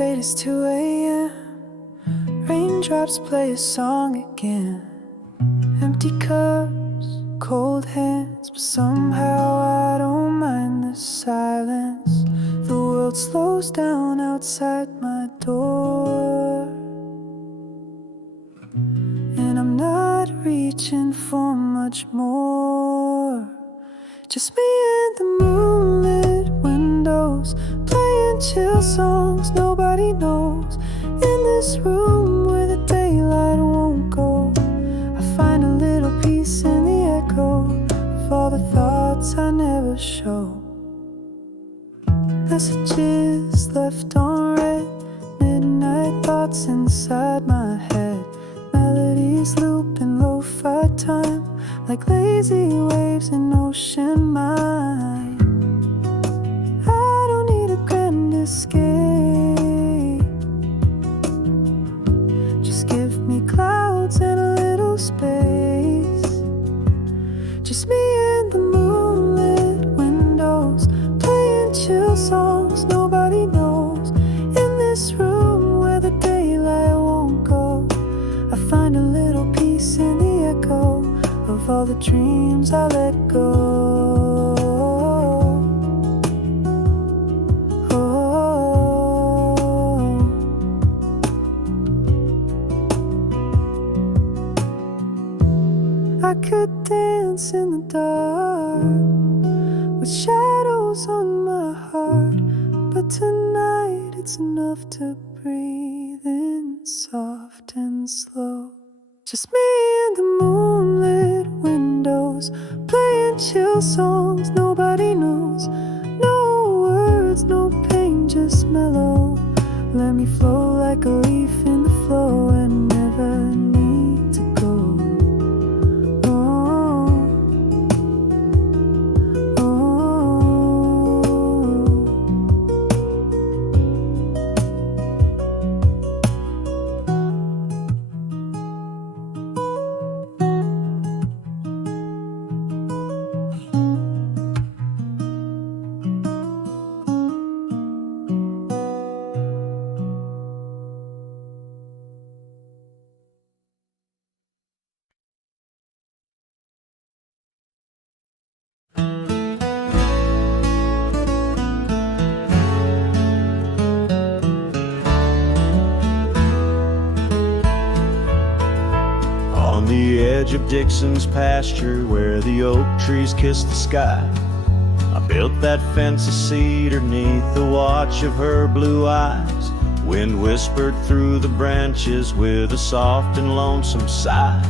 fate is 2 a.m. Raindrops play a song again. Empty cups, cold hands, but somehow I don't mind the silence. The world slows down outside my door, and I'm not reaching for much more. Just me and the moonlit windows, playing chill songs nobody knows. In this room where the daylight won't go, I find a little peace in the echo of all the thoughts I never show. Messages left on read, midnight thoughts inside my head. Melodies loop in lo-fi time, like lazy waves in ocean mind. I don't need a grand escape, just give me clouds and a little space. Just me and the moonlit windows, playing chill songs nobody knows. In this room where the daylight won't go, I find a little peace in the echo of all the dreams I let go. I could dance in the dark with shadows on my heart, but tonight it's enough to breathe in soft and slow. Just me and the moonlit windows, playing chill songs nobody knows. No words, no pain, just mellow. Let me flow like a leaf in the flow and never need to go. Of Dixon's pasture where the oak trees kiss the sky, I built that fence of cedar neath the watch of her blue eyes. Wind whispered through the branches with a soft and lonesome sigh,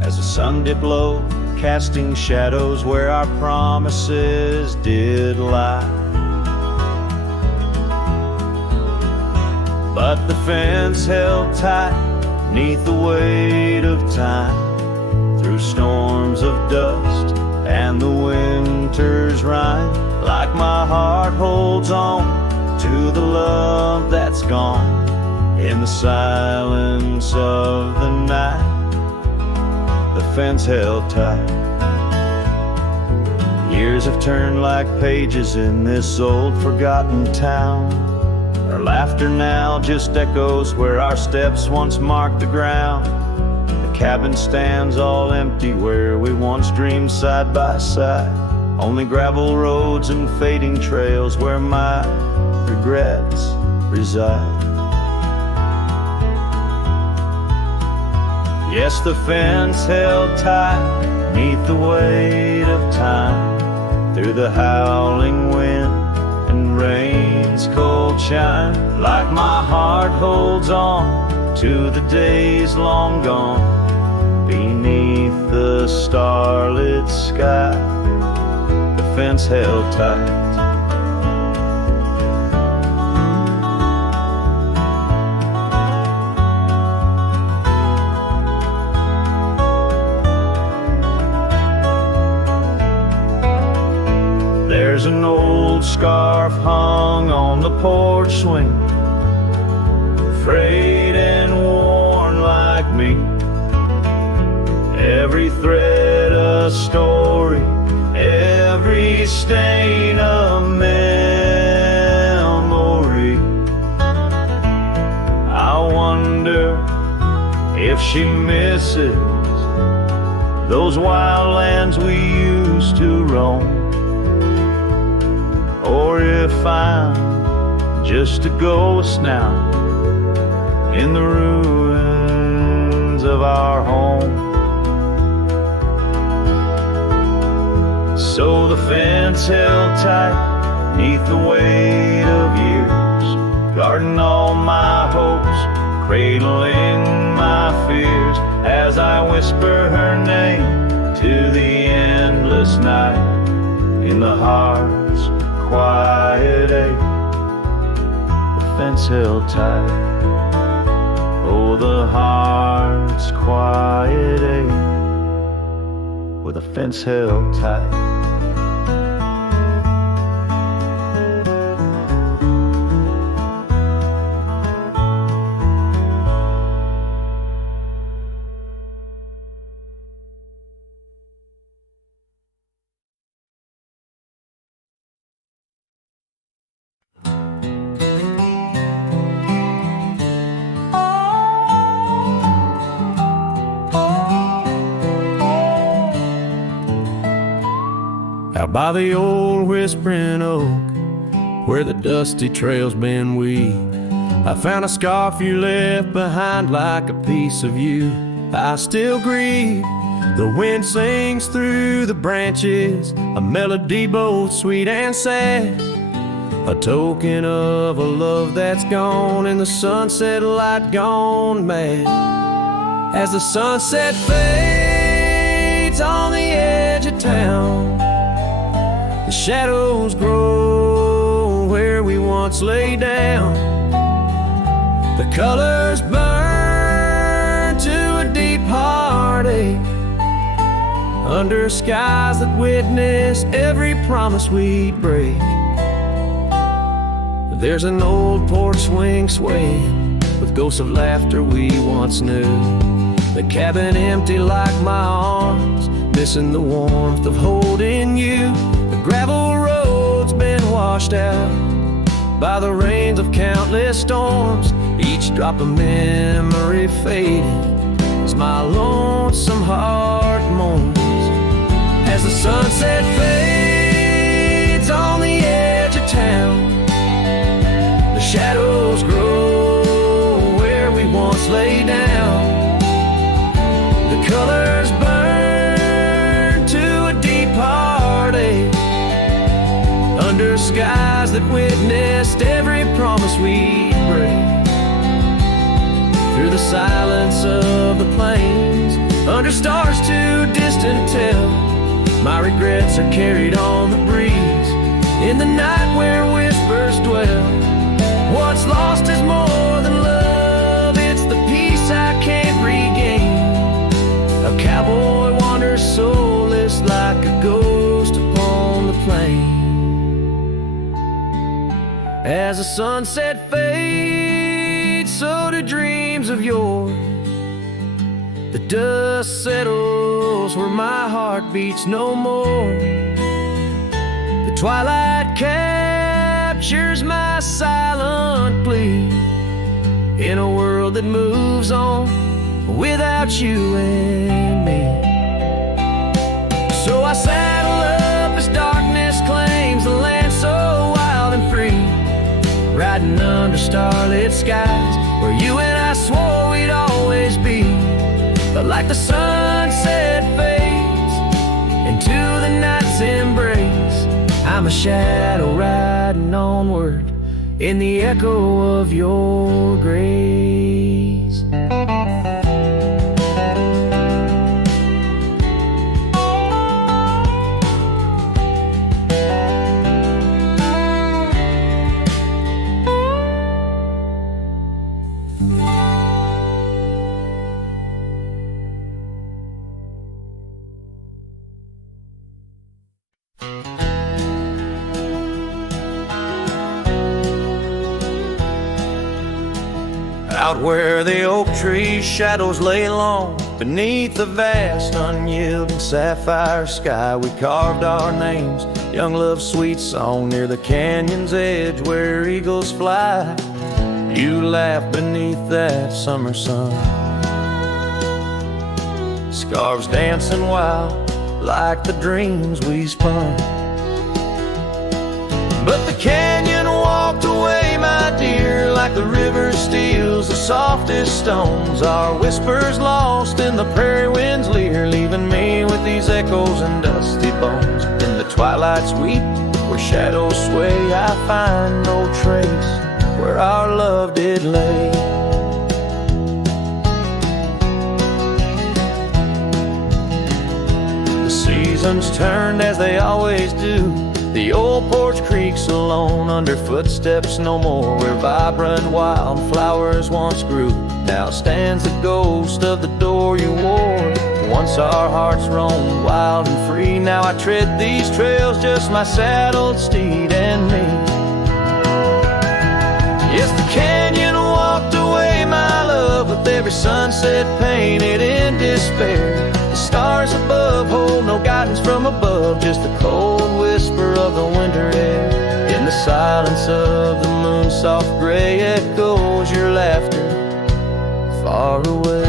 as the sun dipped low, casting shadows where our promises did lie. But the fence held tight neath the weight of time, through storms of dust and the winter's rime. Like my heart holds on to the love that's gone in the silence of the night, the fence held tight. Years have turned like pages in this old forgotten town. Our laughter now just echoes where our steps once marked the ground. Cabin stands all empty where we once dreamed side by side. Only gravel roads and fading trails where my regrets reside. Yes, the fence held tight neath the weight of time, through the howling wind and rain's cold chime. Like my heart holds on to the days long gone, beneath the starlit sky, the fence held tight. There's an old scarf hung on the porch swing, frayed and worn like me. Every thread a story, every stain a memory. if she misses those wild lands we used to roam, or if I'm just a ghost now in the ruins of our home. So the fence held tight neath the weight of years, guarding all my hopes, cradling my fears, as I whisper her name to the endless night in the heart's quiet ache. The fence held tight, oh, the heart's quiet ache, with a fence held tight. Out by the old whispering oak, where the dusty trail's been weaved, I found a scarf you left behind like a piece of you. I still grieve. The wind sings through the branches, a melody both sweet and sad, a token of a love that's gone and the sunset light gone mad. As the sunset fades on the edge of town, the shadows grow where we once lay down. The colors burn to a deep heartache under skies that witness every promise we'd break. There's an old porch swing swaying with ghosts of laughter we once knew. The cabin empty like my arms, missing the warmth of holding you. The gravel road's been washed out by the rains of countless storms, each drop of memory fading as my lonesome heart mourns. As the sunset fades on the edge of town, the shadows grow where we once lay down. The colors burn to a deep heartache under skies that witnessed every promise we'd break. Through the silence of the plains, under stars too distant to tell, my regrets are carried on the breeze in the night where whispers dwell. What's lost is more than love, it's the peace I can't regain. A cowboy wanders soulless like a ghost upon the plain. As the sunset fades, so do dreams of yore. The dust settles where my heart beats no more. The twilight captures my silent plea in a world that moves on without you and me. So I saddle up as darkness claims the land so wild and free, riding under starlit skies where you and I swore we'd always be. But like the sunset fades into the night's embrace, I'm a shadow riding onward in the echo of your grace. Out where the oak tree's shadows lay long, beneath the vast unyielding sapphire sky, we carved our names, young love's sweet song, near the canyon's edge where eagles fly. You laughed beneath that summer sun, scarves dancing wild like the dreams we spun. But the canyon walked away, my dear, like the river steals the softest stones. Our whispers lost in the prairie wind's leer, leaving me with these echoes and dusty bones. In the twilight sweet, where shadows sway, I find no trace where our love did lay. The seasons turned as they always do. The old porch creaks alone under footsteps no more, where vibrant wildflowers once grew. Now stands the ghost of the door you wore. Once our hearts roamed wild and free. Now I tread these trails, just my saddled steed and me. Yes, the canyon walked away, my love, with every sunset painted in despair. The stars above hold no guidance from above, just the cold whisper of the winter air. In the silence of the moon's soft gray echoes your laughter far away.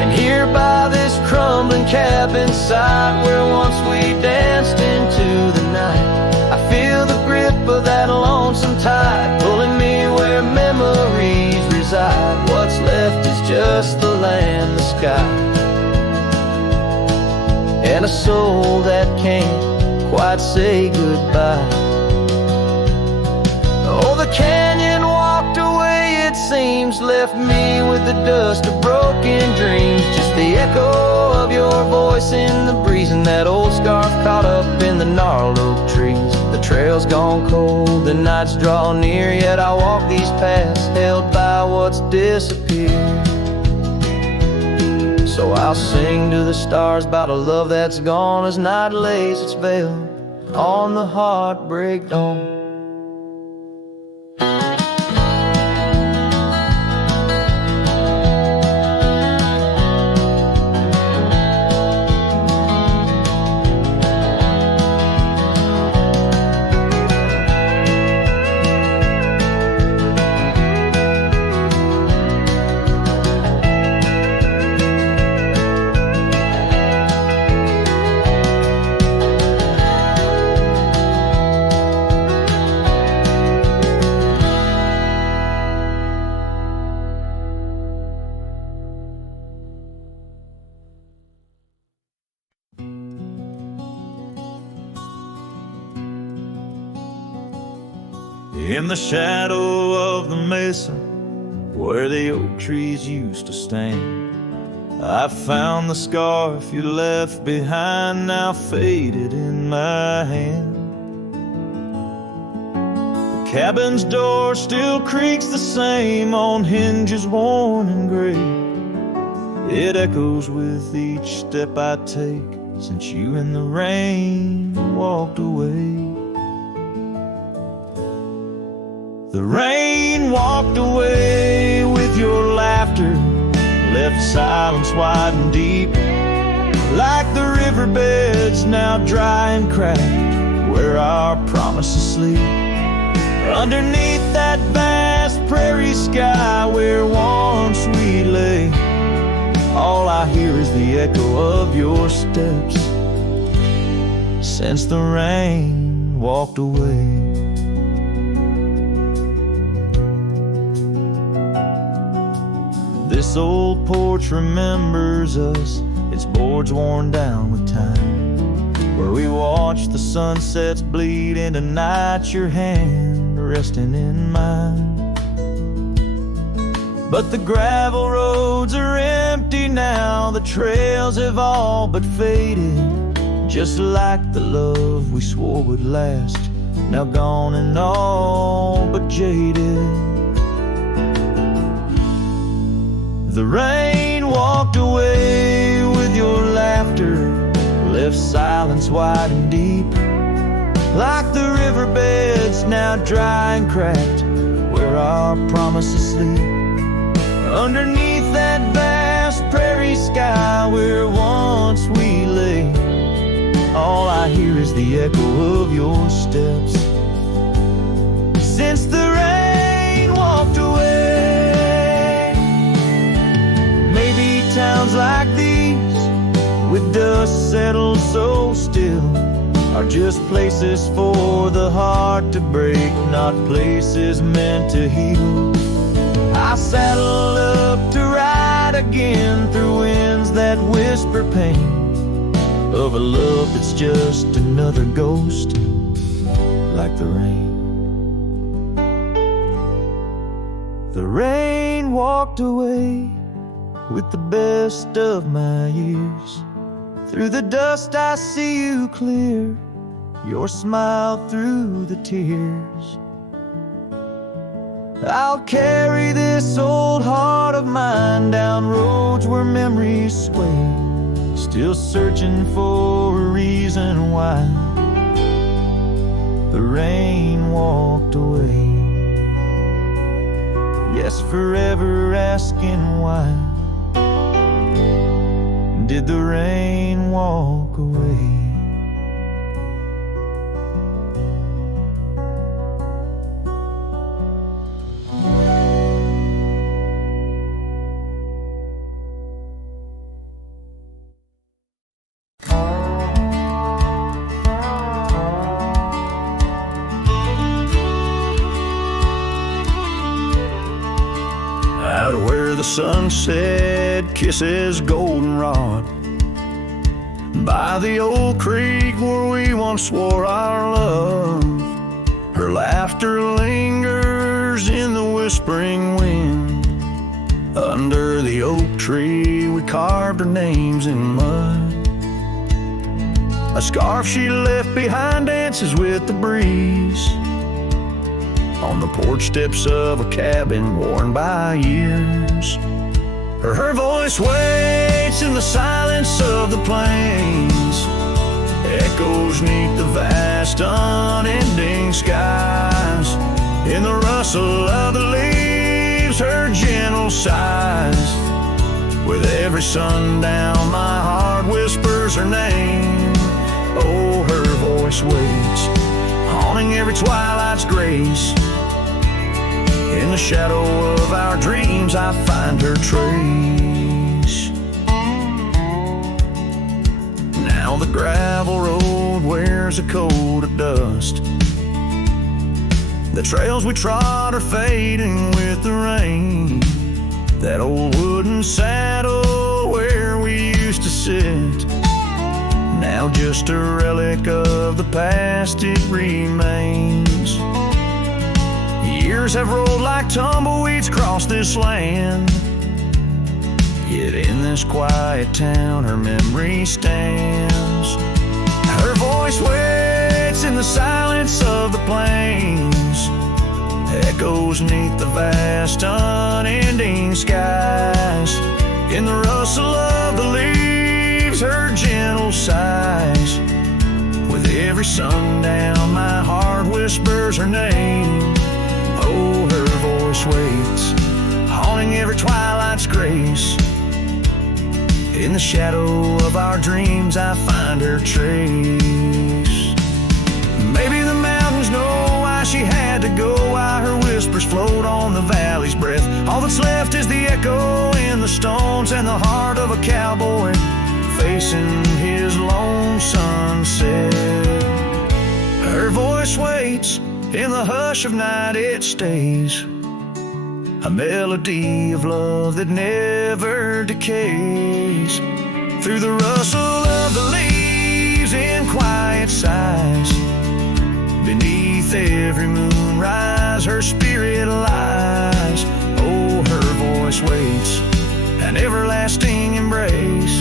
And here by this crumbling cabin site, where once we danced into the night, I feel the grip of that lonesome tide, pulling me where memories reside. What's left is just the land, the sky, and a soul that can't quite say goodbye. Oh, the canyon walked away, it seems, left me with the dust of broken dreams. Just the echo of your voice in the breeze, and that old scarf caught up in the gnarled oak trees. The trail's gone cold, the nights draw near, yet I walk these paths held by what's disappeared. So I'll sing to the stars about a love that's gone as night lays its veil on the heartbreak dawn. In the shadow of the mesa, where the oak trees used to stand, I found the scarf you left behind, now faded in my hand. The cabin's door still creaks the same on hinges worn and gray. It echoes with each step I take since you in the rain walked away. The rain walked away with your laughter, left silence wide and deep, like the riverbeds now dry and cracked, where our promises sleep. Underneath that vast prairie sky where once we lay, all I hear is the echo of your steps since the rain walked away. This old porch remembers us, its boards worn down with time, where we watched the sunsets bleed into night, your hand resting in mine. But the gravel roads are empty now, the trails have all but faded, just like the love we swore would last, now gone and all but jaded. The rain walked away with your laughter, left silence wide and deep, like the riverbeds now dry and cracked, where our promises sleep. Underneath that vast prairie sky where once we lay, all I hear is the echo of your steps since the rain walked away. are just places for the heart to break, not places meant to heal. I saddle up to ride again through winds that whisper pain of a love that's just another ghost, like the rain. The rain walked away with the best of my years. Through the dust I see you clear, your smile through the tears. I'll carry this old heart of mine down roads where memories sway, still searching for a reason why the rain walked away. Yes, forever asking why did the rain walk away? Out where the sunset kisses goldenrod, by the old creek where we once swore our love, her laughter lingers in the whispering wind. Under the oak tree we carved our names in mud. A scarf she left behind dances with the breeze on the porch steps of a cabin worn by years. Her voice waits in the silence of the plains, echoes neath the vast unending skies. In the rustle of the leaves, her gentle sighs. With every sundown my heart whispers her name. Oh, her voice waits, haunting every twilight's grace. In the shadow of our dreams I find her trace. Now the gravel road wears a coat of dust. The trails we trod are fading with the rain. That old wooden saddle where we used to sit, now just a relic of the past it remains. Years have rolled like tumbleweeds across this land, yet in this quiet town her memory stands. Her voice waits in the silence of the plains, echoes neath the vast unending skies. In the rustle of the leaves her gentle sighs. With every sundown my heart whispers her name. Oh, her voice waits, haunting every twilight's grace. In the shadow of our dreams I find her trace. Maybe the mountains know why she had to go, why her whispers float on the valley's breath. All that's left is the echo in the stones and the heart of a cowboy facing his lone sunset. Her voice waits, in the hush of night it stays, a melody of love that never decays. Through the rustle of the leaves in quiet sighs, beneath every moonrise her spirit lies. Oh, her voice waits, an everlasting embrace.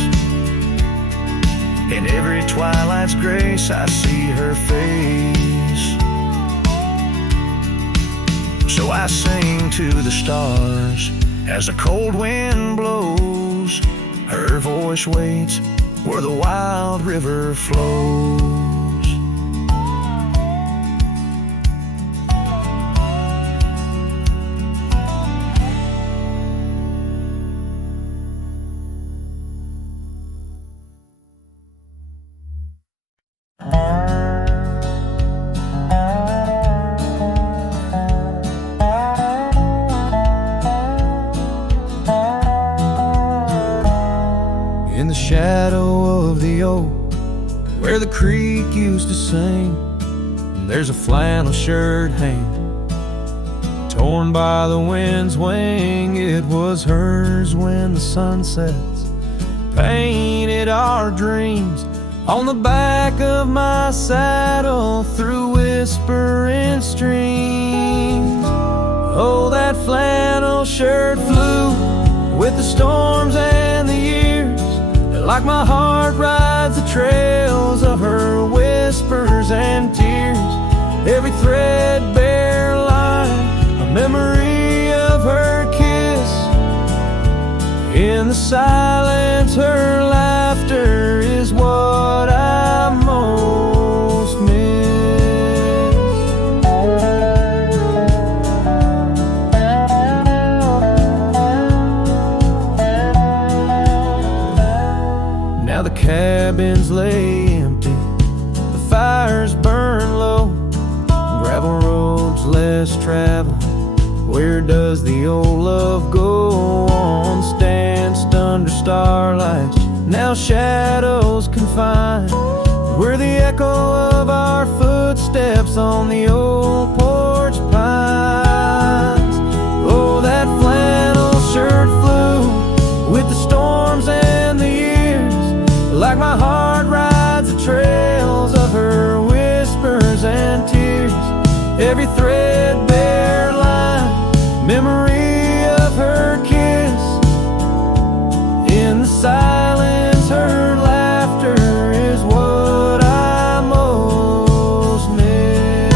In every twilight's grace I see her face. So I sing to the stars as the cold wind blows. Her voice waits where the wild river flows. In the shadow of the oak where the creek used to sing. And there's a flannel shirt hanging, torn by the wind's wing. It was hers when the sun sets painted our dreams on the back of my saddle through whispering streams. Oh, that flannel shirt flew with the storms and the years, like my heart rides the trails of her whispers and tears. Every threadbare line, a memory of her kiss. In the silence, her laughter is what I most miss. Now the cabins lay empty, the fires burn low, gravel roads less traveled. Where does the old love go? On stands under starlights, now shadows confined. We're the echo of our footsteps on the old porch pines. Oh, that flannel shirt flew with the storms and the years, like my heart rides the trails of her whispers and tears. Every threadbare line, memory of her kiss. In the silence, her laughter is what I most miss.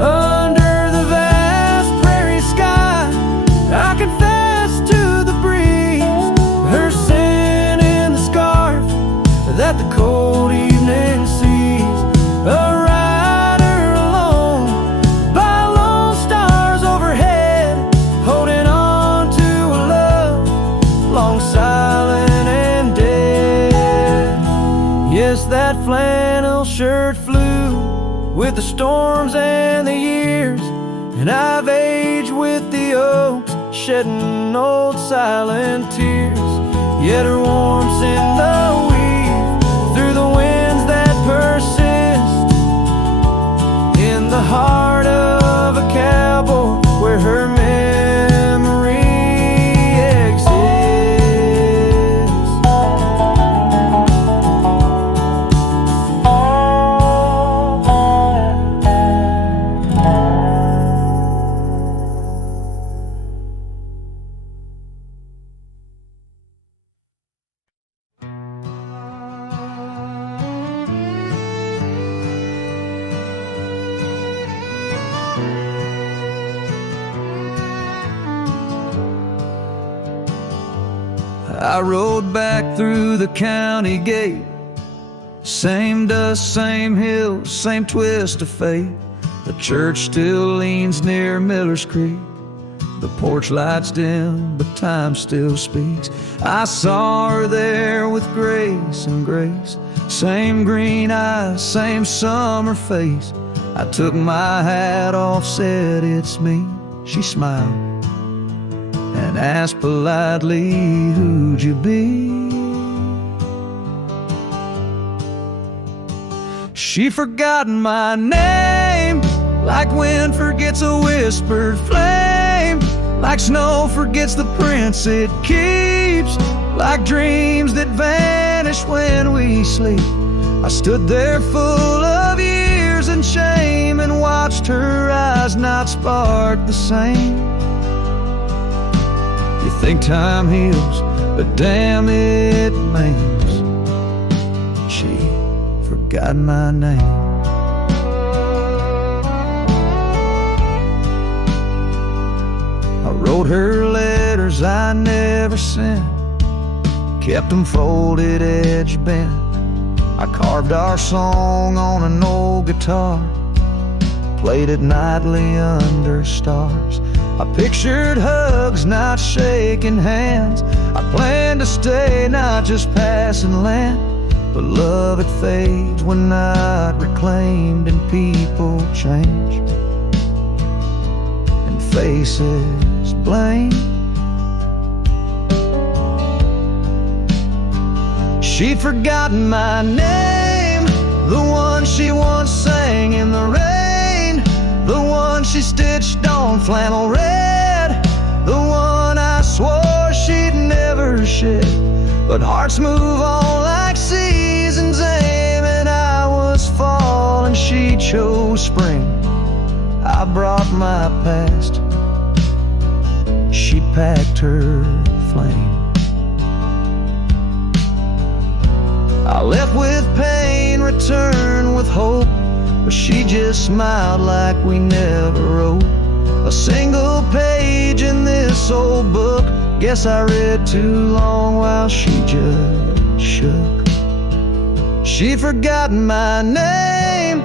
Under the vast prairie sky, I confess to the breeze, her sin in the scarf that the cold evening sees. A rider alone by lone stars overhead, holding on to a love long silent and dead. Yes, that flannel shirt flew with the storms and the years, and I've aged with the oaks, shedding old silent tears. Yet her warmth's in the weave, through the winds that persist, in the heart of a cowboy where her memory exists. I rode back through the county gate, same dust, same hills, same twist of fate. The church still leans near Miller's Creek, the porch lights dim, but time still speaks. I saw her there with grace and grace, same green eyes, same summer face. I took my hat off, said it's me. She smiled and asked politely, who'd you be? She forgotten my name, like wind forgets a whispered flame, like snow forgets the prints it keeps, like dreams that vanish when we sleep. I stood there full of years and shame and watched her eyes not spark the same. You think time heals, but damn it maims. She forgot my name. I wrote her letters I never sent, kept them folded, edge bent. I carved our song on an old guitar, played it nightly under stars. I pictured hugs, not shaking hands. I planned to stay, not just passing land. But love, it fades when not reclaimed, and people change. And faces blame. She'd forgotten my name, the one she once sang in the rain, the one she stitched on flannel red, the one I swore she'd never shed. But hearts move on like seasons aim, and I was fall and she chose spring. I brought my past, she packed her flame. I left with pain, returned with hope, but she just smiled like we never wrote a single page in this old book. Guess I read too long while she just shook. She'd forgotten my name,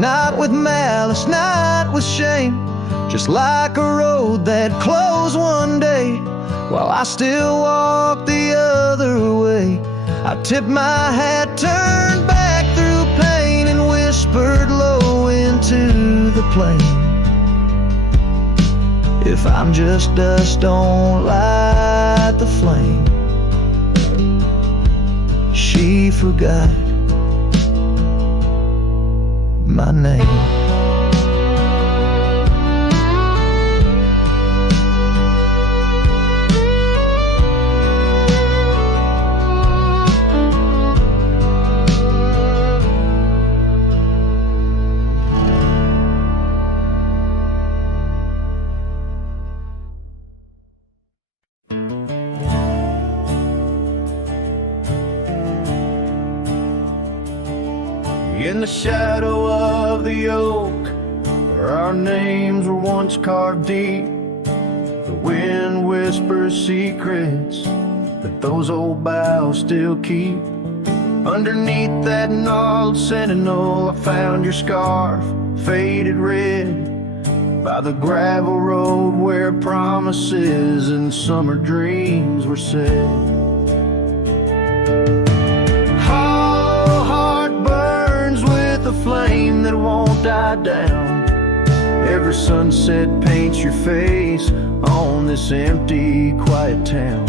not with malice, not with shame, just like a road that closed one day while I still walk the other way. I tipped my hat, turned back through pain, and whispered low into the plain. If I'm just dust, don't light the flame. She forgot my name. In the shadow of the oak, where our names were once carved deep, the wind whispers secrets that those old boughs still keep. Underneath that gnarled sentinel, I found your scarf, faded red, by the gravel road where promises and summer dreams were said. Flame that won't die down. Every sunset paints your face on this empty, quiet town.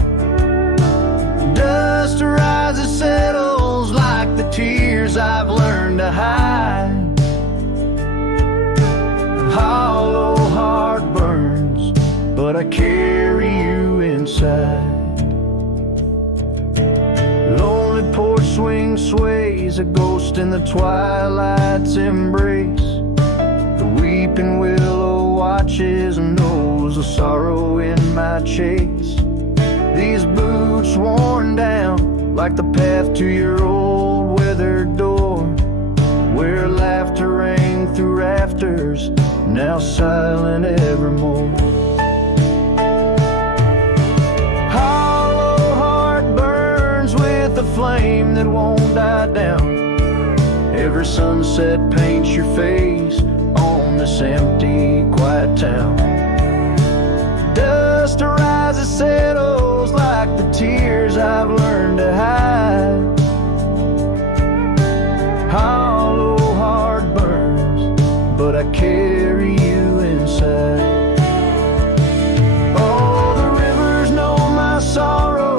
Dust rises, settles like the tears I've learned to hide. Hollow heart burns, but I carry you inside. Lonely porch swing sways, a ghost in the twilight's embrace. The weeping willow watches and knows the sorrow in my chase. These boots worn down like the path to your old weathered door, where laughter rang through rafters, now silent evermore. The flame that won't die down. Every sunset paints your face on this empty, quiet town. Dust rises, settles like the tears I've learned to hide. Hollow heart burns, but I carry you inside. Oh, the rivers know my sorrow,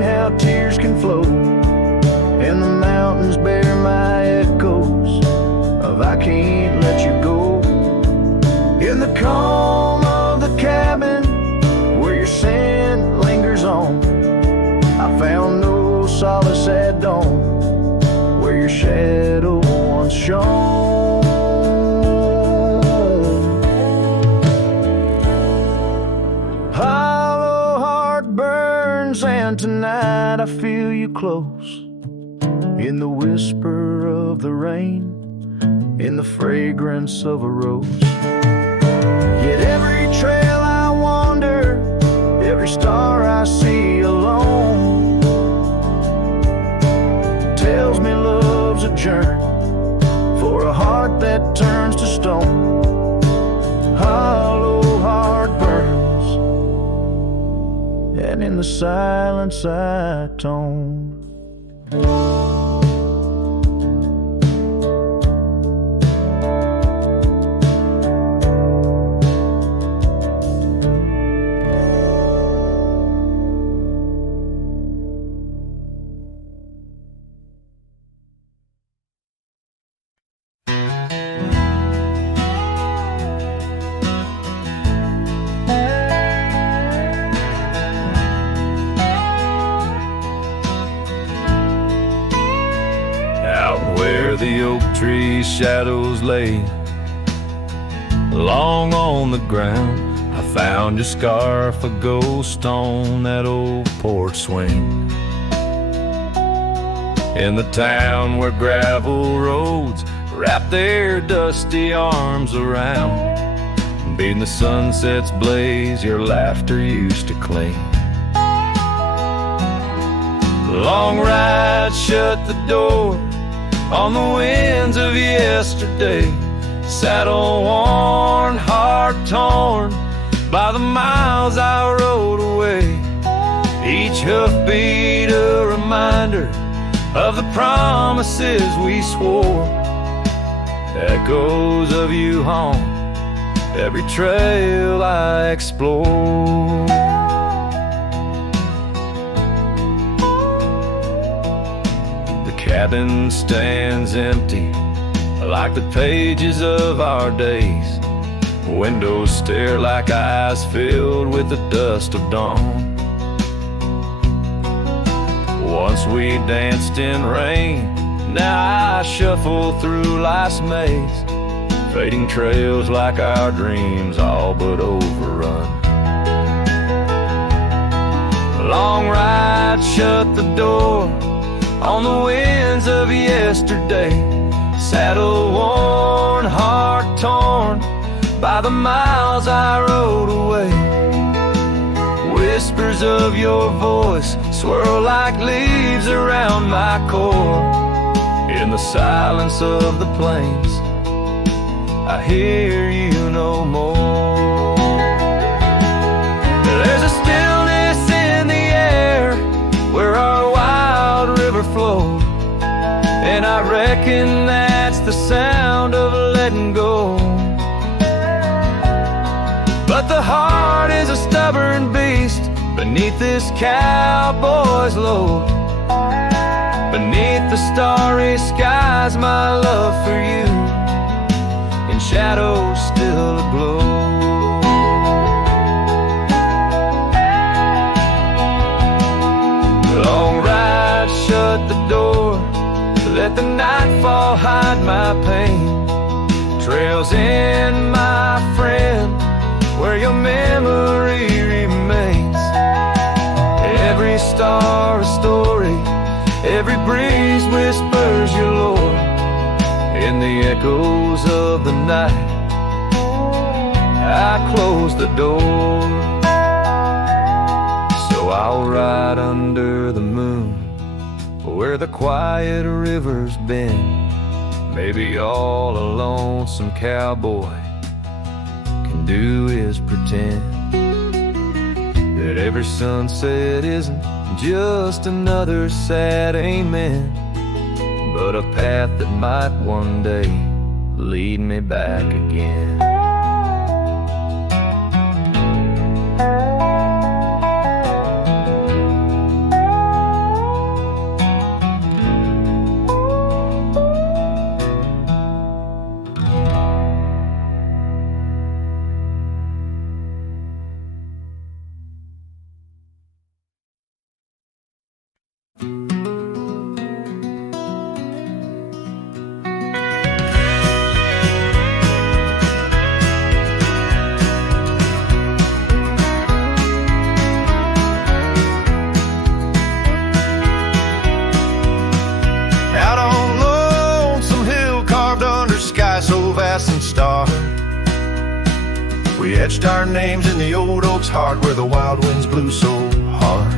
how tears can flow, and the mountains bear my echoes of I can't let you go. In the calm of the cabin where your scent lingers on, I found no solace at dawn, where your shadow once shone. Hollow heart burns, and tonight I feel you close, in the whisper of the rain, in the fragrance of a rose. Yet every trail I wander, every star I see alone, tells me love's a journey for a heart that turns to stone. Hollow heart burns, and in the silence I tone. the oak tree shadows lay. Long on the ground, I found your scarf, a ghost on that old porch swing. In the town where gravel roads wrap their dusty arms around, beating the sunset's blaze, your laughter used to cling. Long ride shut the door on the winds of yesterday. Saddle worn, heart torn by the miles I rode away. Each hoofbeat a reminder of the promises we swore. Echoes of you haunt every trail I explore. The cabin stands empty like the pages of our days. Windows stare like eyes filled with the dust of dawn. Once we danced in rain, now I shuffle through life's maze. Fading trails like our dreams, all but overrun. Long ride shut the door on the winds of yesterday. Saddle worn, heart torn by the miles I rode away. Whispers of your voice swirl like leaves around my core. In the silence of the plains, I hear you no more. There's a stillness in the air where our wild river flows, and I reckon that's the sound of letting go. But the heart is a stubborn beast beneath this cowboy's load. Beneath the starry skies, my love for you in shadows still aglow. Long ride shut the door, let the nightfall hide my pain. Trails in, my friend, where your memory remains. Every star a story, every breeze whispers your lore. In the echoes of the night, I close the door. So I'll ride under the moon, where the quiet river's been. Maybe all a lonesome cowboy can do is pretend that every sunset isn't just another sad amen, but a path that might one day lead me back again. We etched our names in the old oak's heart where the wild winds blew so hard.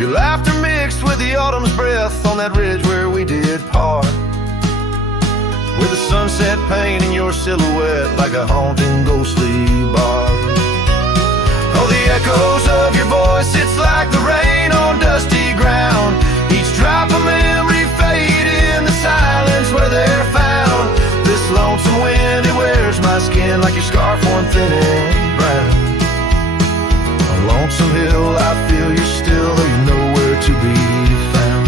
Your laughter mixed with the autumn's breath on that ridge where we did part. With the sunset painting your silhouette like a haunting ghostly bar. Oh, the echoes of your voice, it's like the rain on dusty ground. Each drop of memory fade in the silence where they're found. This lonesome wind, it wears my skin like your scarf worn thin and brown. On Lonesome Hill, I feel you're still, though you're nowhere to be found.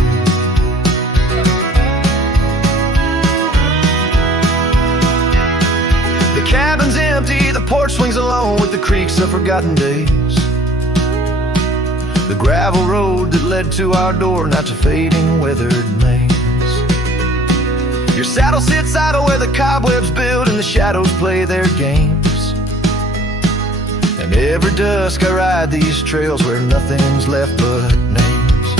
The cabin's empty, the porch swings alone with the creaks of forgotten days. The gravel road that led to our door, now it's a fading, weathered maze. Your saddle sits idle where the cobwebs build and the shadows play their games. And every dusk I ride these trails where nothing's left but names.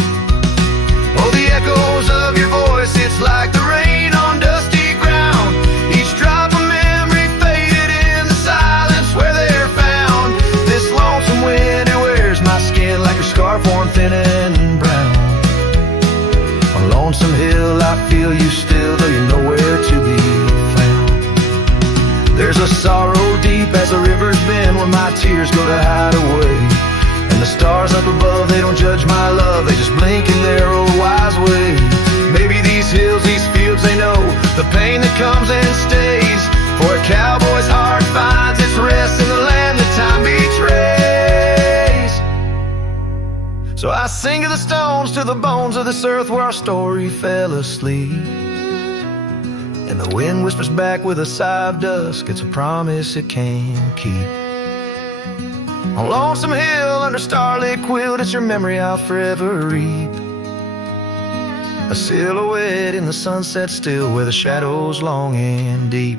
Oh, the echoes of your voice, it's like the rain on dusty ground. Each drop of memory faded in the silence where they're found. This lonesome wind, it wears my skin like a scarf worn thin and brown. On Lonesome Hill I feel you still, though you're nowhere to be found. There's a sorrow deep as the river's bend where my tears go to hide away. And the stars up above, they don't judge my love, they just blink in their old wise way. Maybe these hills, these fields, they know the pain that comes and stays. For a cowboy's heart finds its rest in the land that time betrays. So I sing to the stones, to the bones of this earth where our story fell asleep. And the wind whispers back with a sigh of dusk, it's a promise it can't keep. On Lonesome Hill under starlit quilt, it's your memory I'll forever reap. A silhouette in the sunset still where the shadows long and deep.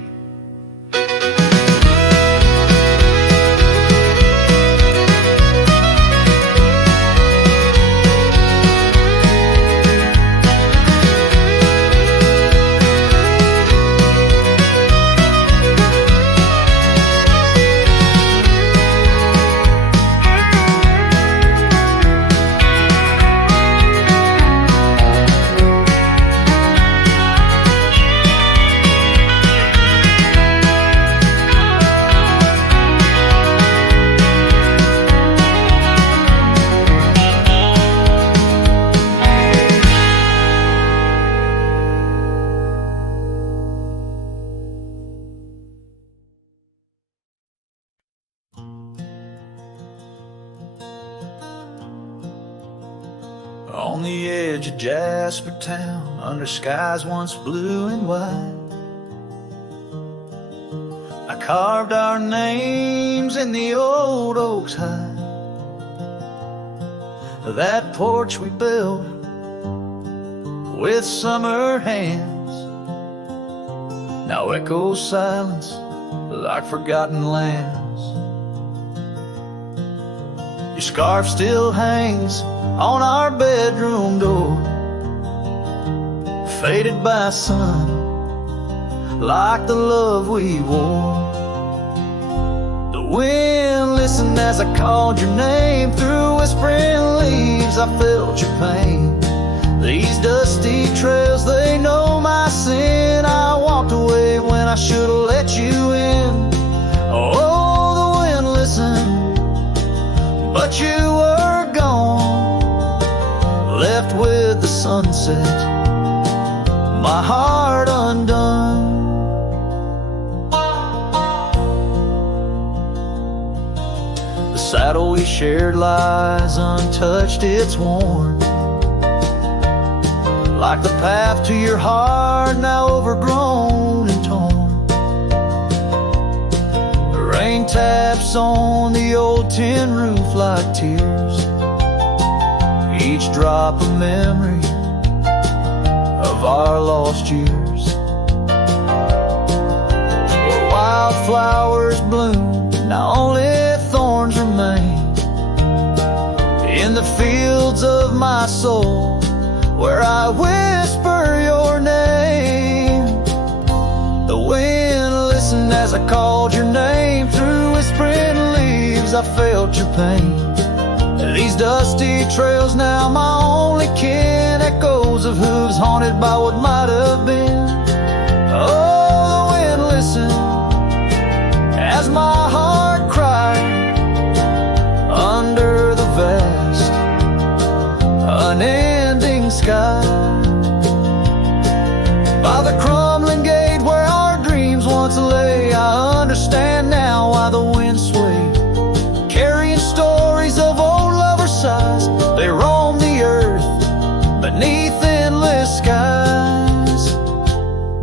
On the edge of Jasper Town, under skies once blue and white, I carved our names in the old oak's hide. That porch we built with summer hands now echoes silence like forgotten lands. Your scarf still hangs on our bedroom door, faded by sun, like the love we wore. The wind listened as I called your name. Through whispering leaves I felt your pain. These dusty trails, they know my sin. I walked away when I should've let you in. Oh, the wind listened, but you were gone, left with the sunset, my heart undone. The saddle we shared lies untouched, it's worn, like the path to your heart, now overgrown and torn. The rain taps on the old tin roof like tears, each drop a memory of our lost years. Where wildflowers bloom, now only thorns remain. In the fields of my soul, where I whisper your name. The wind listened as I called your name. Through whispering leaves I felt your pain. These dusty trails now my only kin, echoes of hooves haunted by what might have been. Oh, the wind listened as my heart cried under the vast, unending sky. By the crumbling gate where our dreams once lay, I understand now why the wind swayed, carrying stories of old lovers' sighs. They roam the earth beneath endless skies.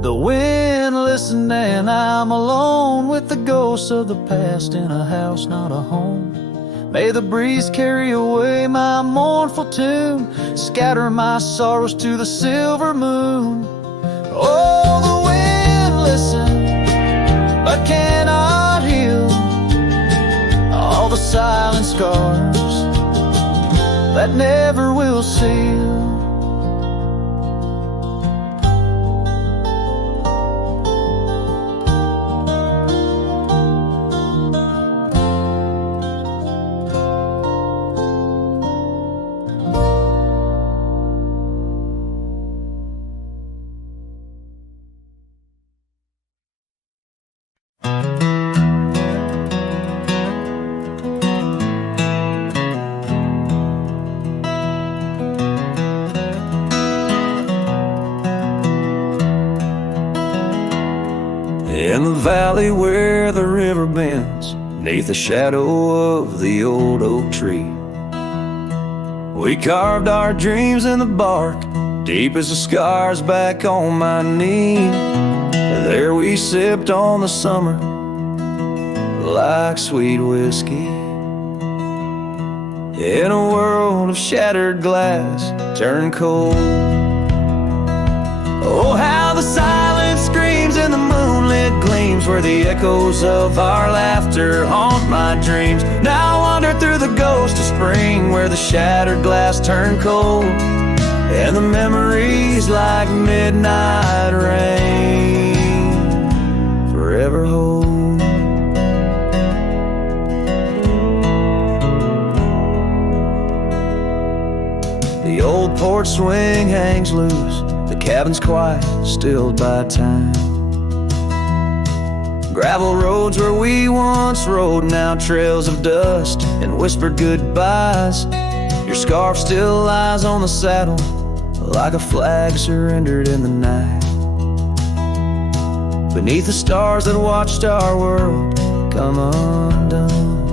The wind listened and I'm alone with the ghosts of the past in a house, not a home. May the breeze carry away my mournful tune, scatter my sorrows to the silver moon. Oh, the the silent scars that never will seal. In the valley where the river bends, neath the shadow of the old oak tree, we carved our dreams in the bark, deep as the scars back on my knee. There we sipped on the summer like sweet whiskey. In a world of shattered glass turned cold. Oh, how the silence screams and the moonlit gleams, where the echoes of our laughter haunt my dreams. Now I wander through the ghost of spring, where the shattered glass turned cold, and the memories like midnight rain forever hold. The old porch swing hangs loose, the cabin's quiet, stilled by time. Gravel roads where we once rode, now trails of dust and whispered goodbyes. Your scarf still lies on the saddle like a flag surrendered in the night, beneath the stars that watched our world come undone.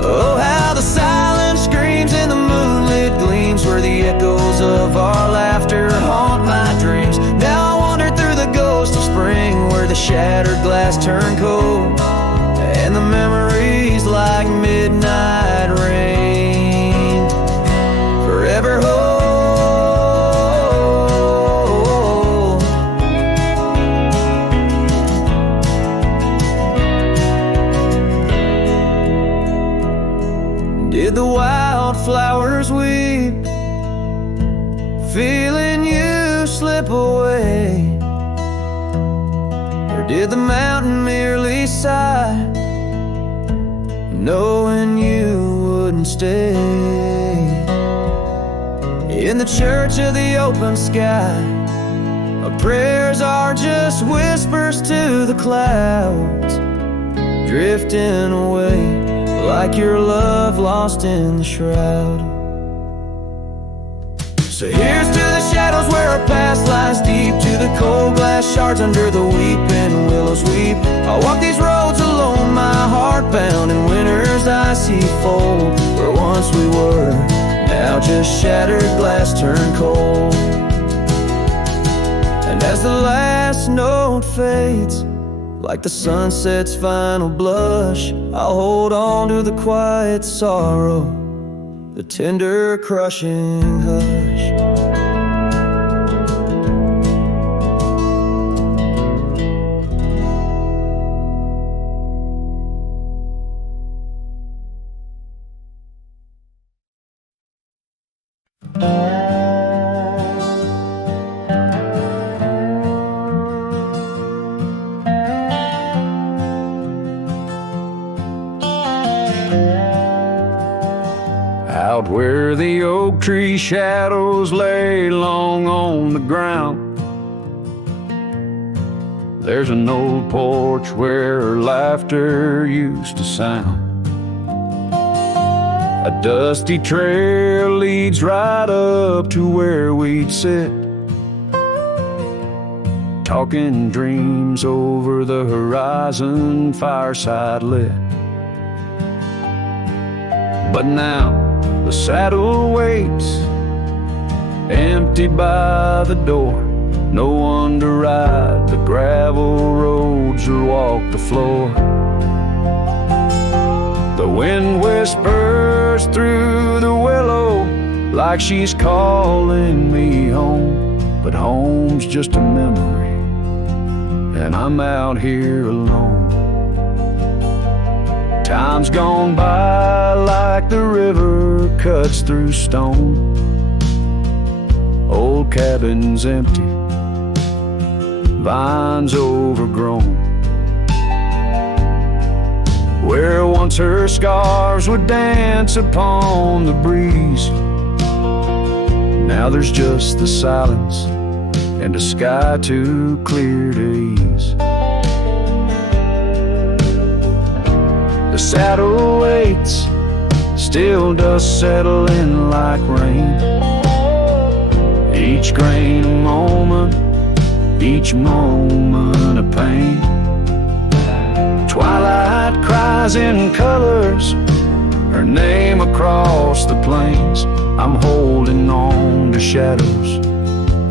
Oh, how the silence screams and the moonlit gleams, where the echoes of our laughter haunt my dreams. Now I wander through the ghost of spring, where the shattered glass turned cold, and the memories like midnight rain forever hold. Did the wildflowers weep, feeling you slip away? Or did the mountain merely sigh, knowing you wouldn't stay? In the church of the open sky, our prayers are just whispers to the clouds, drifting away like your love lost in the shroud. So here's to the shadows where our past lies deep, to the cold glass shards under the weeping willows weep. I'll walk these roads alone, my heart bound in winter's icy fold, where once we were, now just shattered glass turned cold. And as the last note fades, like the sunset's final blush, I'll hold on to the quiet sorrow, the tender crushing hush. Out where the oak tree shadows lay long on the ground, there's an old porch where laughter used to sound. A dusty trail leads right up to where we'd sit, talking dreams over the horizon, fireside lit. But now the saddle waits, empty by the door. No one to ride the gravel roads or walk the floor. The wind whispers through the willow like she's calling me home, but home's just a memory, and I'm out here alone. Time's gone by like the river cuts through stone. Old cabin's empty, vines overgrown. Where once her scarves would dance upon the breeze, now there's just the silence and a sky too clear to ease. The saddle waits, still dust settle in like rain. Each grain a moment, each moment a pain. Twilight cries in colors, her name across the plains. I'm holding on to shadows,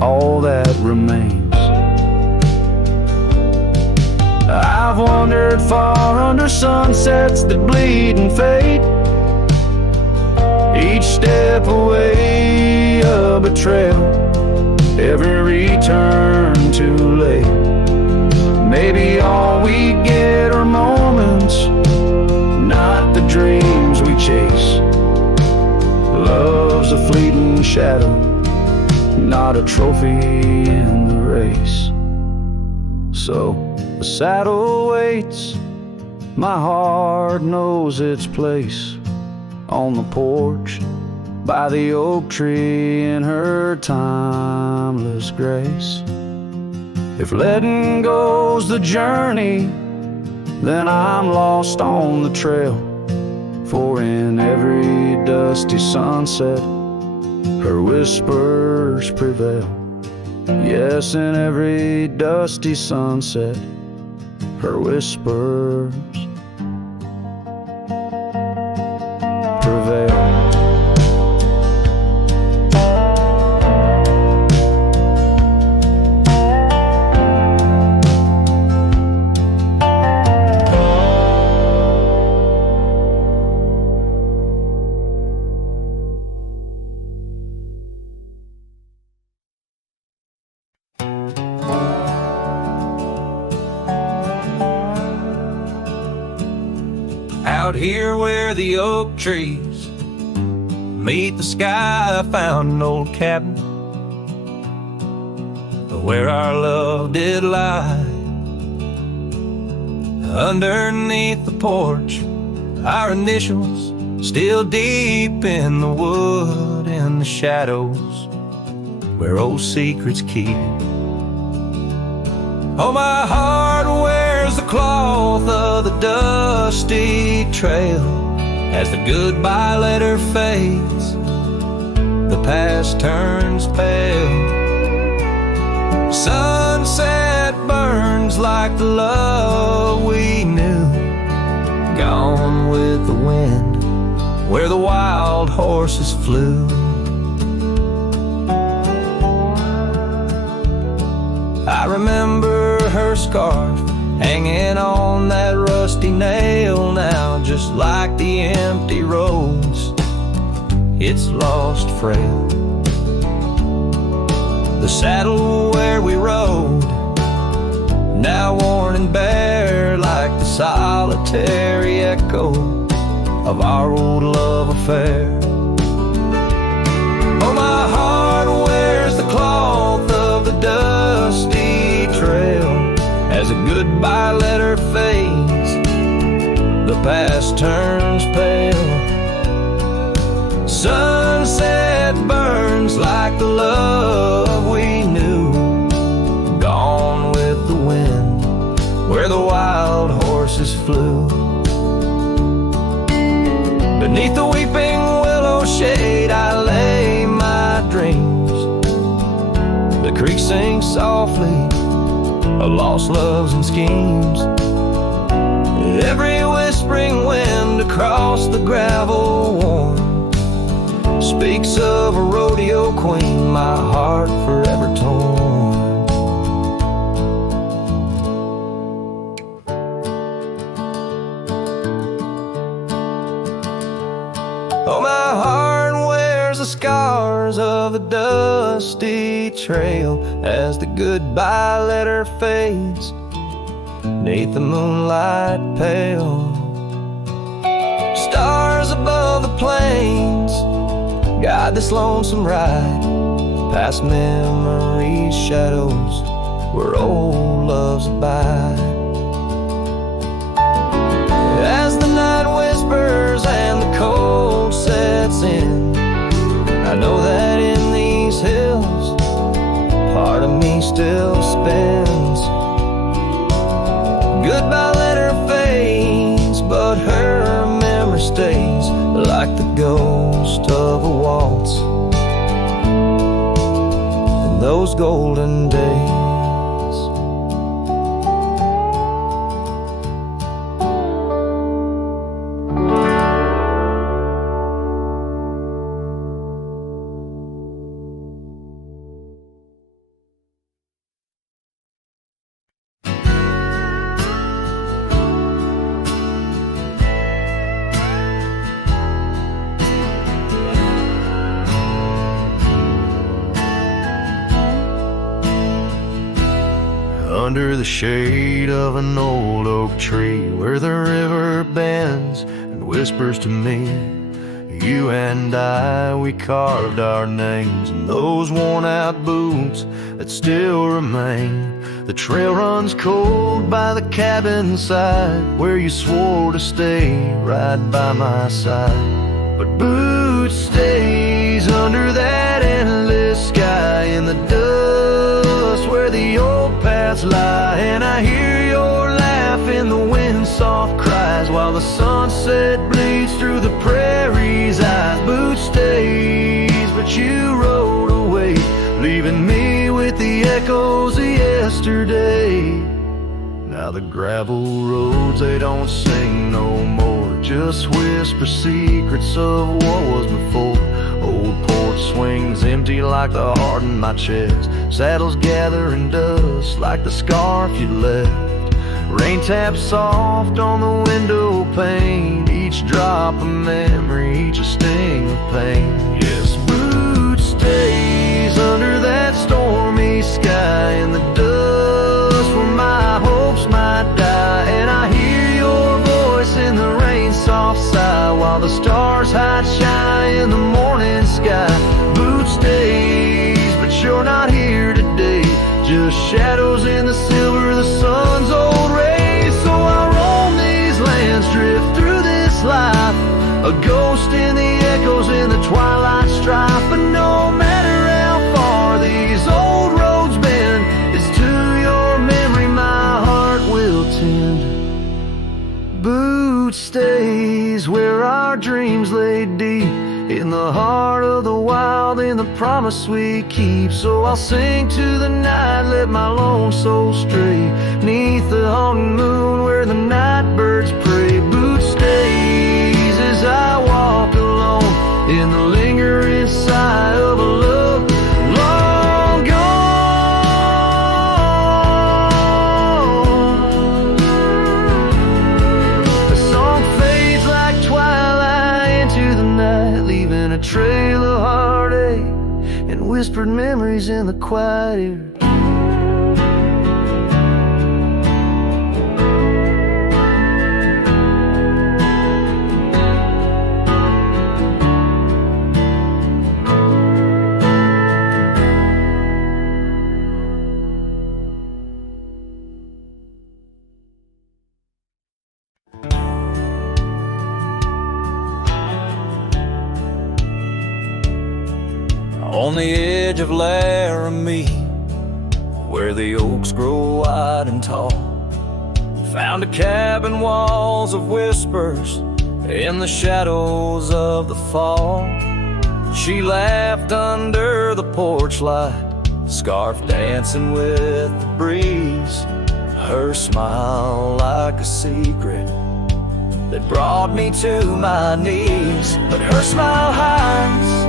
all that remains. I've wandered far under sunsets that bleed and fade. Each step away a betrayal, every return too late. Maybe all we get are moments, not the dreams we chase. Love's a fleeting shadow, not a trophy in the race. So the saddle waits, my heart knows its place. On the porch, by the oak tree in her timeless grace. If letting go's the journey, then I'm lost on the trail. For in every dusty sunset, her whispers prevail. Yes, in every dusty sunset, her whispers prevail. Out here where the oak trees meet the sky, I found an old cabin where our love did lie. Underneath the porch, our initials still deep in the wood, in the shadows where old secrets keep. Oh, my heart wears the cloth of the dusty trail as the goodbye letter fades, the past turns pale. Sunset burns like the love we knew, gone with the wind where the wild horses flew. I remember her scarf hanging on that rusty nail now, just like the empty roads, it's lost frail. The saddle where we rode, now worn and bare like the solitary echo of our old love affair. Oh, my heart wears the cloth of the dusty trail as a goodbye letter fades, the past turns pale. Sunset burns like the love we knew, gone with the wind where the wild horses flew. Beneath the weeping willow shade I lay my dreams. The creek sings softly of lost loves and schemes. Every whispering wind across the gravel worn speaks of a rodeo queen, my heart forever torn. Oh, my heart wears the scars of the dusty trail as the goodbye letter fades, 'neath the moonlight pale. stars above the plains guide this lonesome ride past memories, shadows where old loves abide. As the night whispers and the cold sets in, I know that in these hills part of me still spins. Goodbye letter fades, but her memory stays like the ghost of a waltz in those golden days. Under the shade of an old oak tree, where the river bends and whispers to me, you and I, we carved our names in those worn out boots that still remain. The trail runs cold by the cabin side, where you swore to stay right by my side. But Boots stays under that endless sky in the dust where the old paths lie, and I hear your laugh in the wind's soft cries while the sunset bleeds through the prairie's eyes. Boots stays, but you rode away, leaving me with the echoes of yesterday. Now the gravel roads, they don't sing no more, just whisper secrets of what was before. Old porch swings empty like the heart in my chest, saddles gathering dust like the scarf you left. Rain taps soft on the window pane, each drop a memory, each a sting of pain. Yes, Boots stays under that stormy sky in the dust where my hopes might die, and I hear your voice in the rain soft sigh while the stars hide shy in the morning sky. Boots stays, but you're not here today, just shadows in the silver of the sun's old rays. So I roam these lands, drift through this life, a ghost in the echoes in the twilight strife. But no matter how far these old roads bend, it's to your memory my heart will tend. Boots stays where our dreams lay deep, in the heart of the wild, in the promise we keep. So I'll sing to the night, let my lone soul stray, neath the haunting moon where the night birds pray. Boots stays as I walk alone in the lingering sigh of a love long gone. The song fades like twilight into the night, leaving a trail of heartache and whispered memories in the quiet air. On the edge of Laramie, where the oaks grow wide and tall, found a cabin, walls of whispers in the shadows of the fall. She laughed under the porch light, scarf dancing with the breeze, her smile like a secret that brought me to my knees. But her smile hides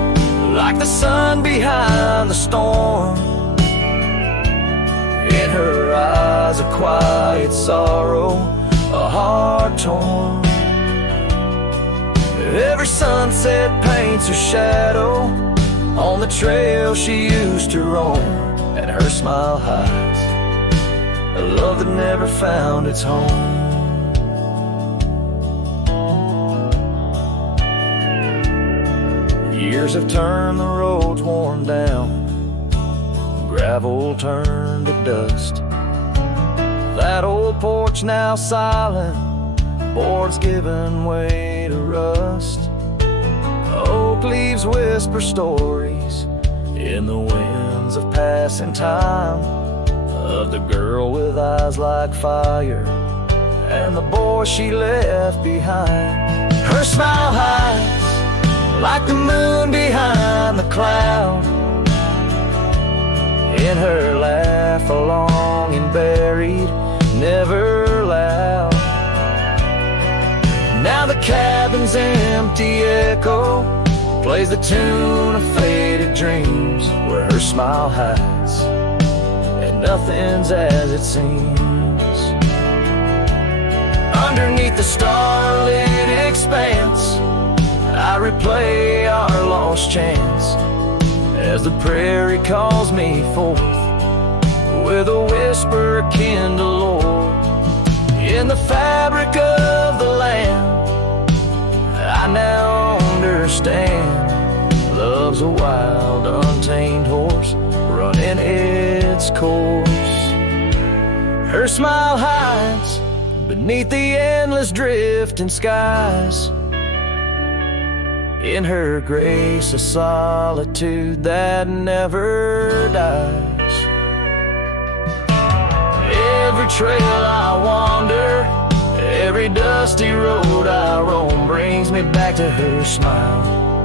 like the sun behind the storm, in her eyes a quiet sorrow, a heart torn. Every sunset paints her shadow on the trail she used to roam, and her smile hides a love that never found its home. Years have turned the roads worn down, gravel turned to dust. That old porch now silent, boards giving way to rust. Oak leaves whisper stories in the winds of passing time, of the girl with eyes like fire and the boy she left behind. Her smile hides like the moon behind the cloud. In her laugh, a longing buried, never loud. Now the cabin's empty echo plays the tune of faded dreams, where her smile hides and nothing's as it seems. Underneath the starlit expanse, I replay our lost chance as the prairie calls me forth with a whisper akin to lore. In the fabric of the land, I now understand love's a wild, untamed horse running its course. Her smile hides beneath the endless drifting skies. In her grace, a solitude that never dies. Every trail I wander, every dusty road I roam, brings me back to her smile,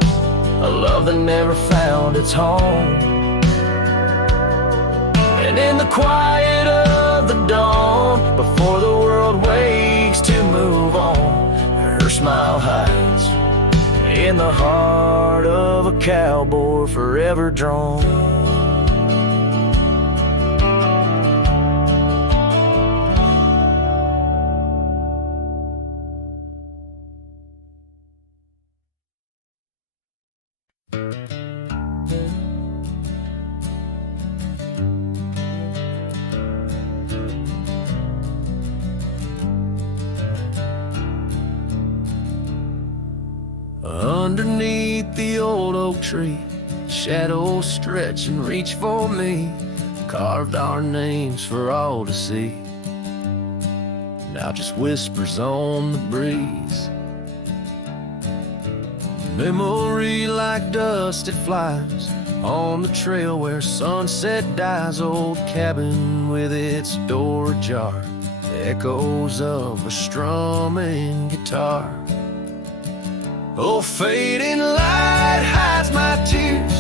a love that never found its home. And in the quiet of the dawn, before the world wakes to move on, her smile hides in the heart of a cowboy forever drawn. Underneath the old oak tree, shadows stretch and reach for me, carved our names for all to see. Now just whispers on the breeze. Memory like dust, it flies on the trail where sunset dies. Old cabin with its door ajar, echoes of a strumming guitar. Oh, fading light hides my tears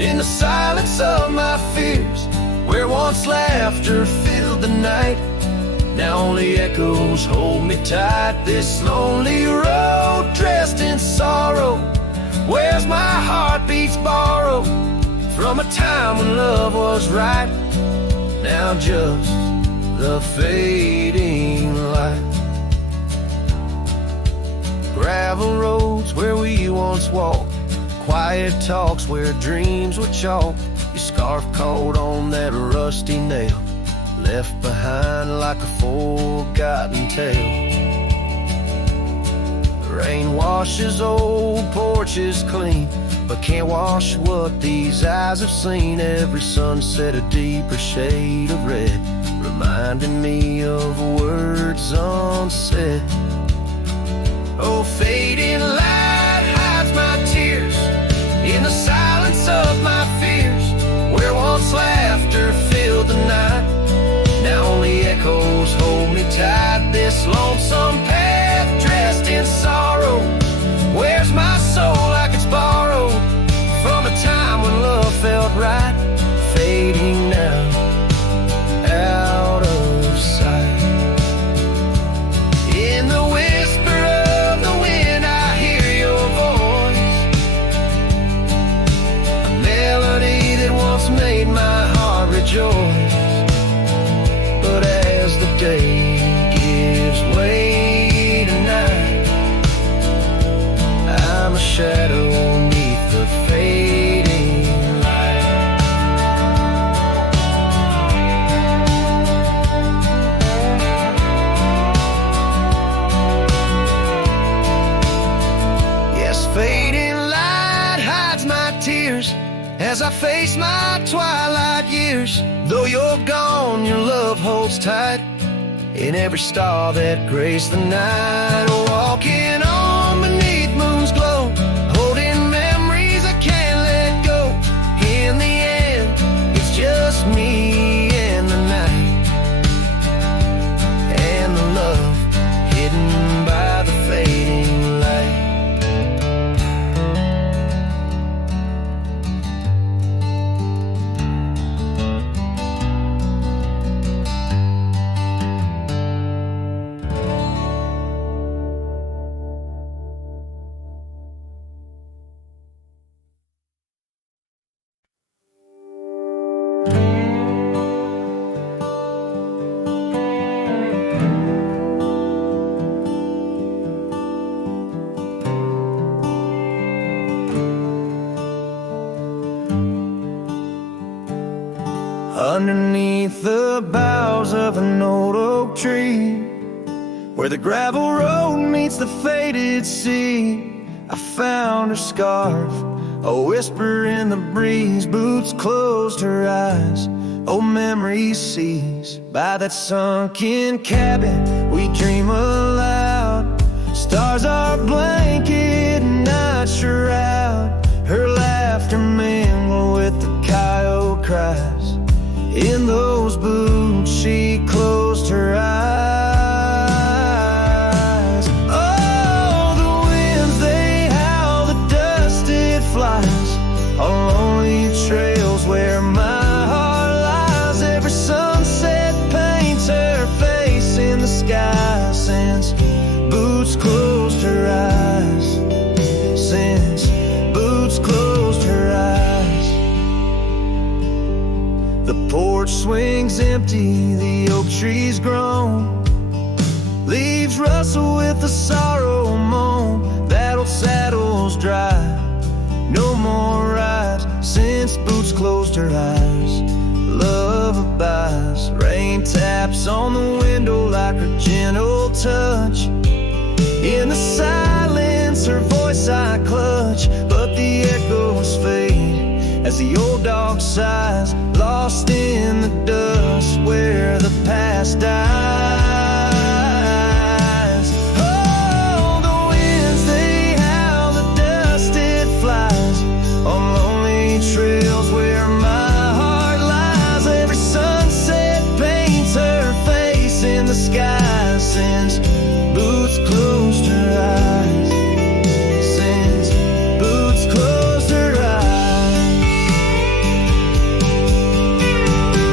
in the silence of my fears, where once laughter filled the night, now only echoes hold me tight. This lonely road dressed in sorrow, where's my heartbeats borrowed from a time when love was right, now just the fading light. Gravel roads where we once walked, quiet talks where dreams were chalk. Your scarf caught on that rusty nail, left behind like a forgotten tale. Rain washes old porches clean, but can't wash what these eyes have seen. Every sunset a deeper shade of red, reminding me of words unsaid. Oh, fading light hides my tears in the silence of my fears, where once laughter filled the night, now only echoes hold me tight. This lonesome path dressed in sorrow, where's my soul like it's borrowed from a time when love felt right, fading now, out of sight. In the whisper of the wind I hear your voice, a melody that once made my heart rejoice. But as the day gives way to night, I'm a shadow beneath the fading light. Yes, fading light hides face my twilight years. Though you're gone, your love holds tight in every star that graced the night. Walking on beneath moon's glow, holding memories I can't let go. In the end, it's just me and the night, and the love hidden by the fading light. Underneath the boughs of an old oak tree, where the gravel road meets the faded sea, I found her scarf, a whisper in the breeze. Boots closed her eyes, old memories seized. By that sunken cabin, we dream aloud. Stars are blanket, night shroud. Her laughter mingled with the coyote cries. In those boots, she closed her eyes. Oh, the winds, they howl, the dust, it flies on lonely trails where my heart lies. Every sunset paints her face in the sky. Since Boots closed her eyes, since Boots closed her eyes. The porch swings empty, the oak tree's grown. Leaves rustle with the sorrow moan. That old saddle's dry, no more rides since Boots closed her eyes. Love abides, rain taps on the window like her gentle touch. In the silence, her voice I clutch, but the echoes fade as the old dog sighs, lost in the dust where the past dies. Oh, the winds, they howl, the dust, it flies on lonely trails where my heart lies. Every sunset paints her face in the sky. Since Boots closed her eyes, since Boots closed her eyes.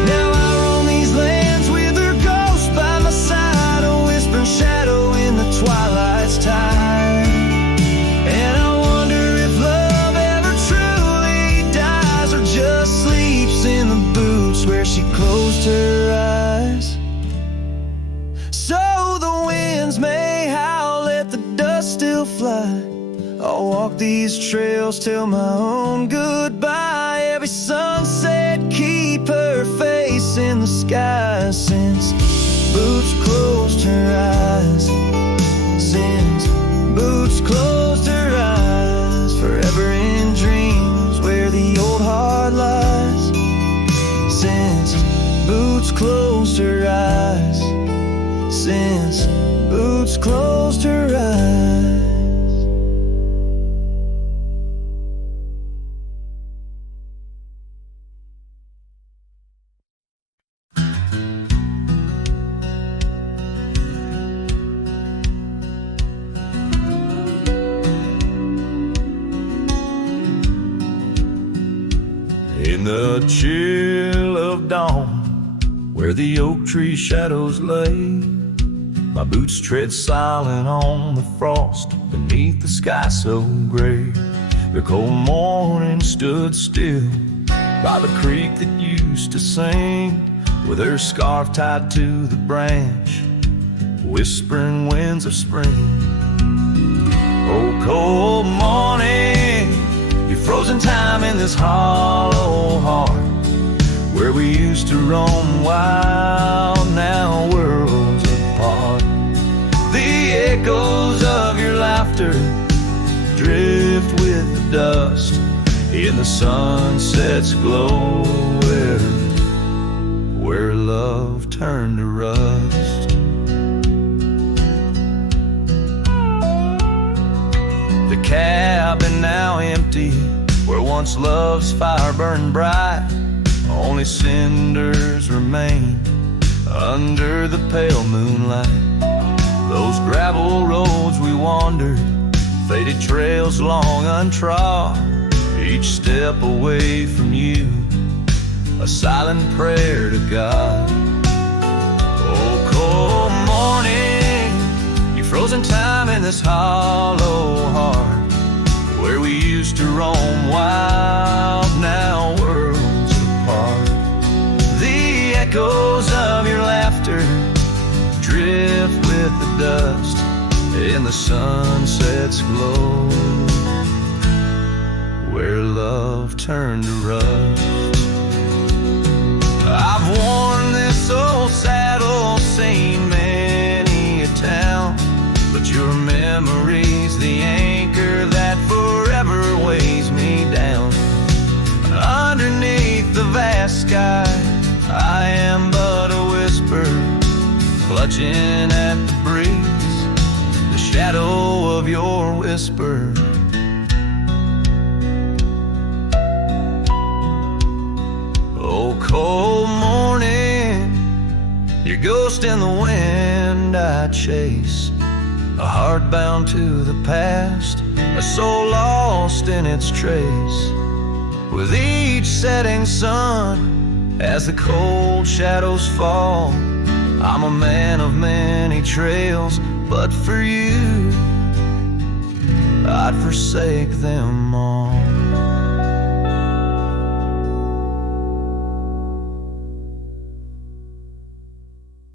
Now I roam these lands with her ghost by my side, a whispering shadow in the twilight's tide. And I wonder if love ever truly dies, or just sleeps in the boots where she closed her eyes. So the winds may howl, let the dust still fly. I'll walk these trails till my own goodbye. Every sunset keep her face in the sky. Since Boots closed her eyes, since Boots closed her eyes. Forever in dreams where the old heart lies. Since Boots closed her eyes, since Boots closed her eyes. In the chill of dawn, where the oak tree shadows lay, my boots tread silent on the frost beneath the sky so gray. The cold morning stood still by the creek that used to sing, with her scarf tied to the branch, whispering winds of spring. Oh, cold morning, you frozen time in this hollow heart, where we used to roam wild, now worlds apart. The echoes of your laughter drift with the dust in the the sunsets glow, where love turned to rust. The cabin now empty, where once love's fire burned bright, only cinders remain under the pale moonlight. Those gravel roads we wandered, faded trails long untrod, each step away from you, a silent prayer to God. Oh, cold morning, you frozen time in this hollow heart, where we used to roam wild, now worlds apart. The echoes of your laughter drift with the dust in the sunset's glow, where love turned to rust. I've worn this old saddle, seen many a town, but your memory's the anchor that forever weighs me down. Underneath the vast sky, I am but a whisper, clutching at the breeze, the shadow of your whisper. Oh, cold morning, your ghost in the wind I chase, a heart bound to the past, a soul lost in its trace. With each setting sun, as the cold shadows fall, I'm a man of many trails, but for you, I'd forsake them all.